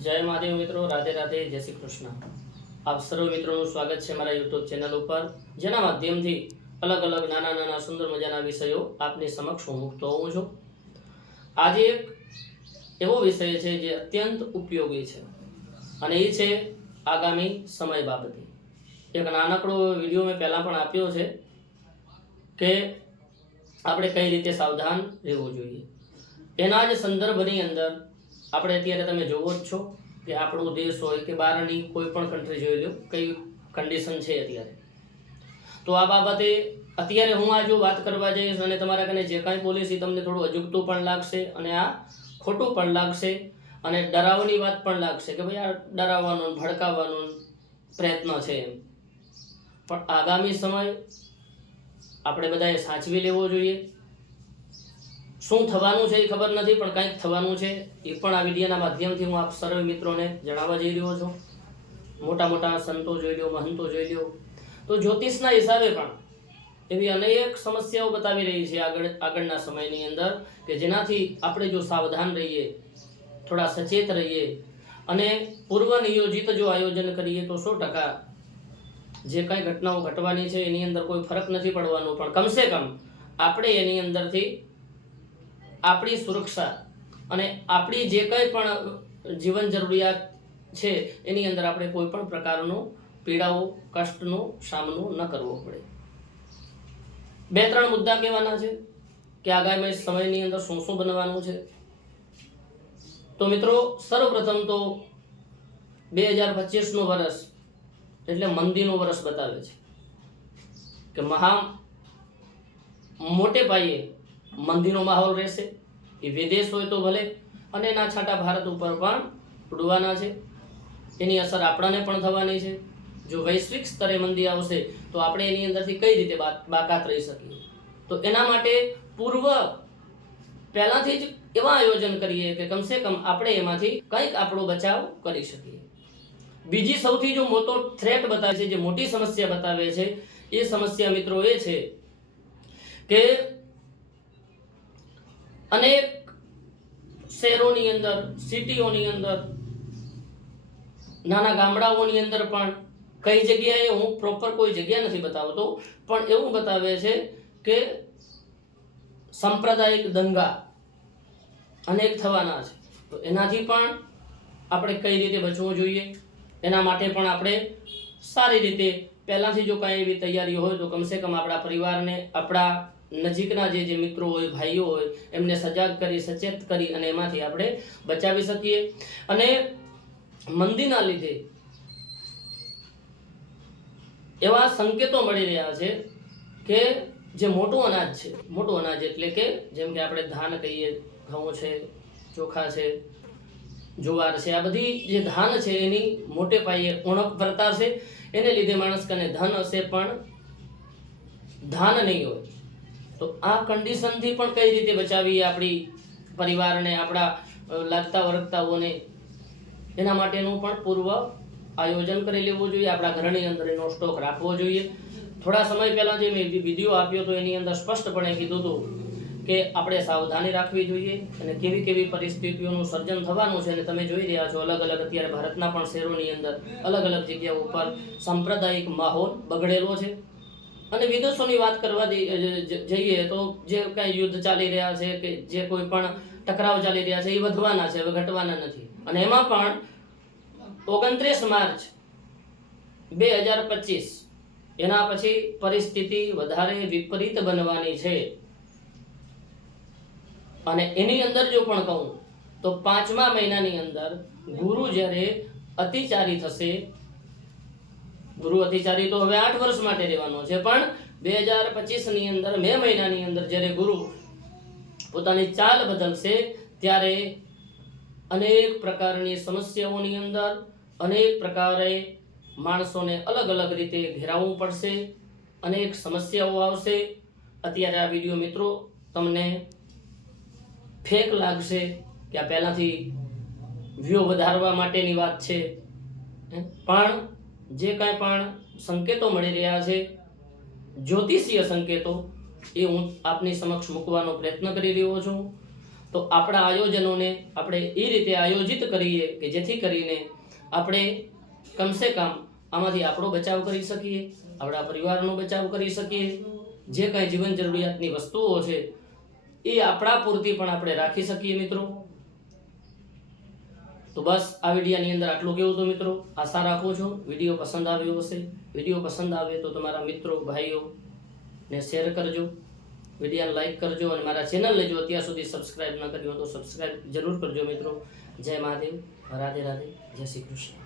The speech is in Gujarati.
जय महादेव मित्रों, राधे राधे, जय श्री कृष्ण। आप सर्व मित्रों स्वागत है मारा यूट्यूब चैनल पर, जेना माध्यमथी अलग अलग नाना नाना सुंदर मजाना विषयों आपनी समक्ष हूँ मूकतो होऊं छुं। आज एक एवो विषय है जे अत्यंत उपयोगी है अने ए छे आगामी समय बाबते। एक नानकड़ो विडियो में पहला पण आप्यो छे के आपणे कई रीते सावधान रहेवुं जोईए। एना ज संदर्भनी अंदर આપણે અત્યારે તમે જોવો જ છો કે આપણો દેશ હોય કે બહારની કોઈ પણ કન્ટ્રી જોઈ લો કઈ કન્ડિશન છે અત્યારે, તો આ બાબતે અત્યારે હું આ જો વાત કરવા જઈશ અને તમારા કને જે કાંઈ બોલીશ એ તમને થોડું અજુગતું પણ લાગશે અને આ ખોટું પણ લાગશે અને ડરાવની વાત પણ લાગશે કે ભાઈ આ ડરાવવાનો ભડકાવવાનો પ્રયત્ન છે એમ, પણ આગામી સમય આપણે બધાએ સાચવી લેવો જોઈએ। શું થવાનું છે એ ખબર નથી, પણ કંઈક થવાનું છે એ પણ આ વિડીયોના માધ્યમથી હું આપ સર્વ મિત્રોને જણાવવા જઈ રહ્યો છું। મોટા મોટા સંતો જોઈ લો, મહંતો જોઈ લો, તો જ્યોતિષના હિસાબે પણ એવી અનેક સમસ્યાઓ બતાવી રહી છે આગળના સમયની અંદર કે જેનાથી આપણે જો સાવધાન રહીએ, થોડા સચેત રહીએ અને પૂર્વ નિયોજિત જો આયોજન કરીએ તો 100% જે કાંઈ ઘટનાઓ ઘટવાની છે એની અંદર કોઈ ફરક નથી પડવાનો, પણ કમસે કમ આપણે એની અંદરથી આપણી સુરક્ષા અને આપણી જે કંઈ પણ જીવન જરૂરિયાત છે એની અંદર આપણે કોઈ પણ પ્રકારનું પીડાઓ કષ્ટનો સામનો ન કરવો પડે। બે ત્રણ મુદ્દા કહેવાના છે કે આગામી સમયની અંદર શું શું બનવાનું છે। તો મિત્રો, સર્વપ્રથમ તો 2025નું વર્ષ એટલે મંદીનું વર્ષ બતાવે છે કે મોટે પાયે મંદીનો માહોલ રહેશે। એ વિદેશ હોય તો ભલે અને એના છાંટા ભારત ઉપર પણ ઉડવાના છે, એની અસર આપણાને પણ થવાની છે। જો વૈશ્વિક સ્તરે મંદી આવશે તો આપણે એની અંદરથી કઈ રીતે બાકાત રહી શકીએ, તો એના માટે પહેલાથી જ એવા આયોજન કરીએ કે કમસે કમ આપણે એમાંથી કંઈક આપણો બચાવ કરી શકીએ। બીજી સૌથી જો મોટો થ્રેટ બતાવે છે, જે મોટી સમસ્યા બતાવે છે, એ સમસ્યા મિત્રો એ છે કે અનેક શહેરોની અંદર, સિટીઓની અંદર, નાના ગામડાઓની અંદર પણ કઈ જગ્યાએ, હું પ્રોપર કોઈ જગ્યા નથી બતાવતો, પણ એવું બતાવે છે કે સાંપ્રદાયિક દંગા અનેક થવાના છે। તો એનાથી પણ આપણે કઈ રીતે બચવું જોઈએ, એના માટે પણ આપણે સારી રીતે પહેલાથી જો કાંઈ એવી તૈયારી હોય તો કમસે કમ આપણા પરિવારને, આપણા નજીકના જે મિત્રો હોય, ભાઈઓ હોય, એમને સજાગ કરી, સચેત કરી અને એમાંથી આપણે બચાવી શકીએ। અને મંદીના લીધે એવા સંકેતો મળી રહ્યા છે કે જે મોટું અનાજ છે, મોટું અનાજ એટલે કે જેમ કે આપણે ધાન કહીએ, ઘઉં છે, ચોખા છે, જુવાર છે, આ બધી જે ધાન છે એની મોટે પાયે ઉણપ વર્તાશે। એને લીધે માણસ કને ધન હશે પણ ધાન નહીં હોય। તો આ કન્ડિશનથી પણ કઈ રીતે બચાવીએ આપણી પરિવારને, આપણા લાગતા વળગતાઓને, એના માટેનું પણ પૂર્વ આયોજન કરી લેવું જોઈએ। આપણા ઘરની અંદર એનો સ્ટોક રાખવો જોઈએ। થોડા સમય પહેલાં જે મેં વિડીયો આપ્યો તો એની અંદર સ્પષ્ટપણે કીધું હતું કે આપણે સાવધાની રાખવી જોઈએ અને કેવી કેવી પરિસ્થિતિઓનું સર્જન થવાનું છે। અને તમે જોઈ રહ્યા છો અલગ અલગ અત્યારે ભારતના પણ શહેરોની અંદર અલગ અલગ જગ્યાઓ ઉપર સાંપ્રદાયિક માહોલ બગડેલો છે। અને વિદેશોની વાત કરવા જઈએ તો જે કાંઈ યુદ્ધ ચાલી રહ્યા છે કે જે કોઈ પણ ટકરાવ ચાલી રહ્યા છે એ વધવાના છે, હવે ઘટવાના નથી। અને એમાં પણ 29 માર્ચ 2025 એના પછી પરિસ્થિતિ વધારે વિપરીત બનવાની છે। અને એની અંદર જો પણ કહું તો 5મા મહિનાની અંદર ગુરુ જ્યારે અતિચારી થશે, ગુરુ અતિચારી તો હવે 8 વર્ષ માટે રહેવાનો છે, પણ 2025ની અંદર મે મહિનાની અંદર જ્યારે ગુરુ પોતાની ચાલ બદલશે ત્યારે અનેક પ્રકારની સમસ્યાઓની અંદર અનેક પ્રકારે માણસોને અલગ અલગ રીતે ઘેરાવવું પડશે, અનેક સમસ્યાઓ આવશે। અત્યારે આ વિડીયો મિત્રો તમને ફેક લાગશે કે આ પહેલાંથી વ્યૂ વધારવા માટેની વાત છે, પણ જે કાંઈ પણ સંકેતો મળી રહ્યા છે, જ્યોતિષીય સંકેતો, એ હું આપની સમક્ષ મૂકવાનો પ્રયત્ન કરી રહ્યો છું। તો આપણા આયોજનોને આપણે એ રીતે આયોજિત કરીએ કે જેથી કરીને આપણે કમસે કમ આમાંથી આપણો બચાવ કરી શકીએ, આપણા પરિવારનો બચાવ કરી શકીએ, જે કાંઈ જીવન જરૂરિયાતની વસ્તુઓ છે એ આપણા પૂરતી પણ આપણે રાખી શકીએ મિત્રો. તો બસ આ વિડીયોની અંદર આટલું કહેવું હતું મિત્રો. આશા રાખું છું વિડીયો પસંદ આવ્યો હશે. વિડીયો પસંદ આવે તો તમારા મિત્રો ભાઈઓને શેર કરજો, વિડીયોને લાઈક કરજો અને મારા ચેનલને જો અત્યાર સુધી સબસ્ક્રાઈબ ન કર્યું તો સબસ્ક્રાઈબ જરૂર કરજો મિત્રો. જય મહાદેવ, રાધે રાધે, જય શ્રી કૃષ્ણ.